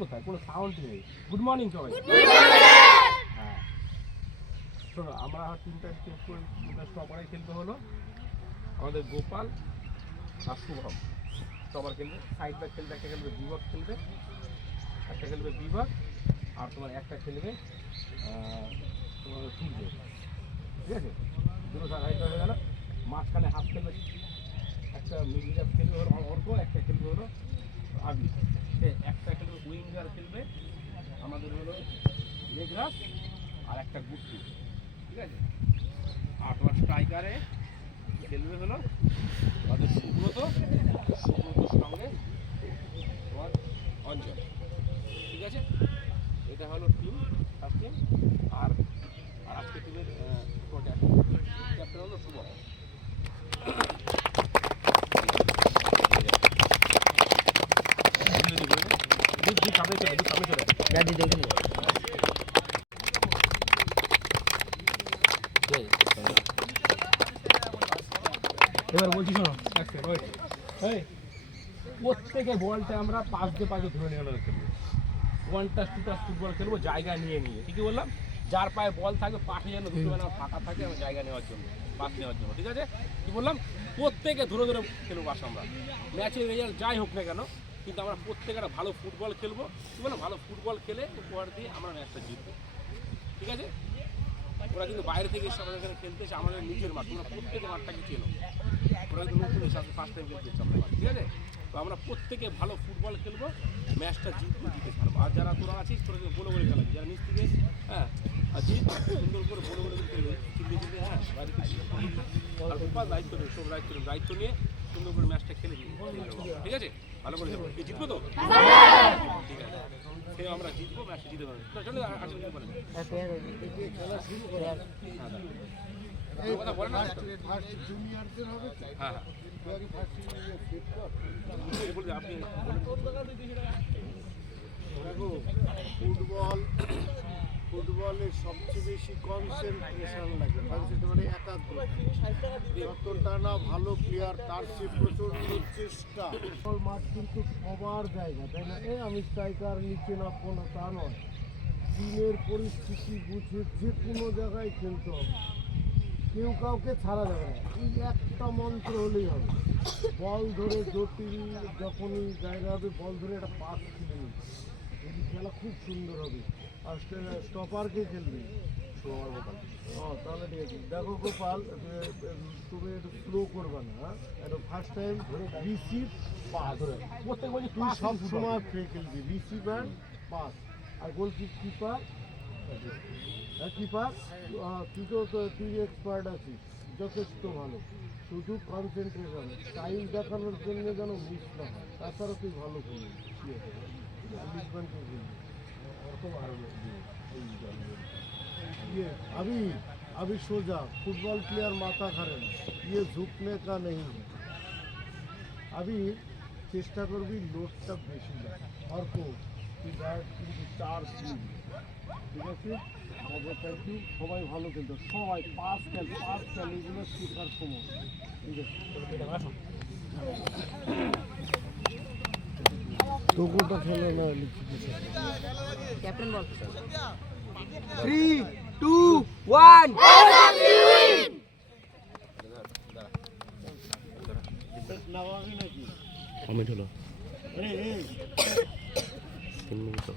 কোথায়? কোনো সাউন্ড নেই। গুড মর্নিং সবাই। হ্যাঁ শোনো, আমরা তিনটা স্টপারে খেলতে হলো। আমাদের গোপাল আর শুভম স্টপার খেলবে, সাইড ব্যাক খেলবে, একটা খেলবে বিভাগ খেলবে, একটা খেলবে বিভাগ, আর তোমার একটা খেলবে তোমার সূর্য। ঠিক আছে, দুটো সাইড হয়ে গেল। মাঝখানে হাফ খেলবে একটা মিডিল হাফ খেলবে হলো অর্ক, একটা খেলবে হলো আবি, একটা খেলবে উইঙ্গার খেলবে আমাদের হলো মেঘরাজ, আর একটা গুট্টু। ঠিক আছে, আর তোমার স্ট্রাইকারে খেলবে হলো আমাদের সুব্রতর সঙ্গে তোমার অঞ্চল। ঠিক আছে, এটা হলো টিম, ফার্স্ট টিম। আর আজকে টিমের ক্যাপ্টেন হলো শুভম। এবার বলছি শোনো, প্রত্যেকে বলটা আমরা পাঁচ দিয়ে ধরে নিয়ে খেলবো। One touch to touch football খেলবো জায়গা নিয়ে নিয়ে। ঠিকই বললাম, যার পায়ে বল থাকবে পাশে যেন দুটো যেন ফাঁকা থাকে আমার জায়গা নেওয়ার জন্য, পাস নেওয়ার জন্য। ঠিক আছে, কি বললাম, প্রত্যেকে ধরে ধরে খেলবো বাস। আমরা ম্যাচের রেজাল্ট যাই হোক না কেন, কিন্তু আমরা প্রত্যেকে একটা ভালো ফুটবল খেলবো। কি বললাম, ভালো ফুটবল খেলে উপহার দিয়ে আমরা ম্যাচটা জিতবো। ঠিক আছে, ওরা কিন্তু বাইরে থেকে এসে আমাদের এখানে খেলতে এসে আমাদের নিজের মাঠ, তোমরা প্রত্যেকে মাঠটাকে চেনো। ওরা কিন্তু নতুন এসে ফার্স্ট টাইম খেলতে এসছে আমাদের মাঠ। ঠিক আছে, তো আমরা প্রত্যেকে ভালো ফুটবল খেলবো, ম্যাচটা জিতবো, জিতে ছাড়বো। আর যারা তোরা আছিস তোরা বলে বলে খেলাবি, যারা নিচ থেকে হ্যাঁ জিত সুন্দর করে বলে বলে খেলবে, চিল্লে চিল্লে। হ্যাঁ, বাড়িতে আর গোপাল দায়িত্ব নেই, সব দায়িত্ব নিয়ে সুন্দর করে ম্যাচটা খেলে দিই। ঠিক আছে, ভালো করে খেলবো। জিতবো তো? ঠিক আছে, সে আমরা জিতবো, ম্যাচটা জিতে পারবো। চলো আসলে কি বলেন খেলা শুরু করে। ফুটবলের সবচেয়ে বেশি কনসেন্ট্রেশন লাগে, মানে একাগ্র। যতটা না ভালো প্লেয়ার তার চেয়ে প্রচন্ড চেষ্টা। মাঠ কিন্তু সবার জায়গা, তাই না? আমি স্ট্রাইকার নিচে নামবো না তা নয়, টিমের পরিস্থিতি বুঝে যে কোনো জায়গায় খেলতে হবে, কেউ কাউকে ছাড়া যাবে না। এই একটা মন্ত্র হলেই হবে। বল ধরে জটিল যখনই জায়গা হবে, বল ধরে একটা পাস খেলে নিই, এই খেলা খুব সুন্দর হবে। আর স্টপারকে খেলবে তাহলে ঠিক আছে। দেখো গোপাল, তুমি একটু স্লো করবে না, একটু ফার্স্ট টাইম রিসিভ পাস, তুই সব সময় খেলবি রিসিভ অ্যান্ড পাস। আর গোলকিপার কিপার তুই এক্সপার্ট আছিস, যথেষ্ট ভালো। শুধু কনসেন্ট্রেশন, টাইম দেখানোর জন্য যেন মিস না হয়, তাছাড়া তুই ভালো খেলবি। লিসবনকে খেলবি अभी सो जा। फुटबॉल प्लेयर माथा खड़े ना, ये झुकने का नहीं है। अभी চেষ্টা করবি লোডটা বেশি যায়। অর্ক তুই ব্যাট কিন্তু 4 3। ঠিক আছে, থ্যাংক ইউ। সবাই ভালো খেলতো, সবাই পাস খেল এগুলো শেখার সময়। ঠিক আছে, তোটা খেলে না লিখছি ক্যাপ্টেন বল 3 2 1 নামাবি নাকি কমেন্ট হলো এই 3 মিনিট তো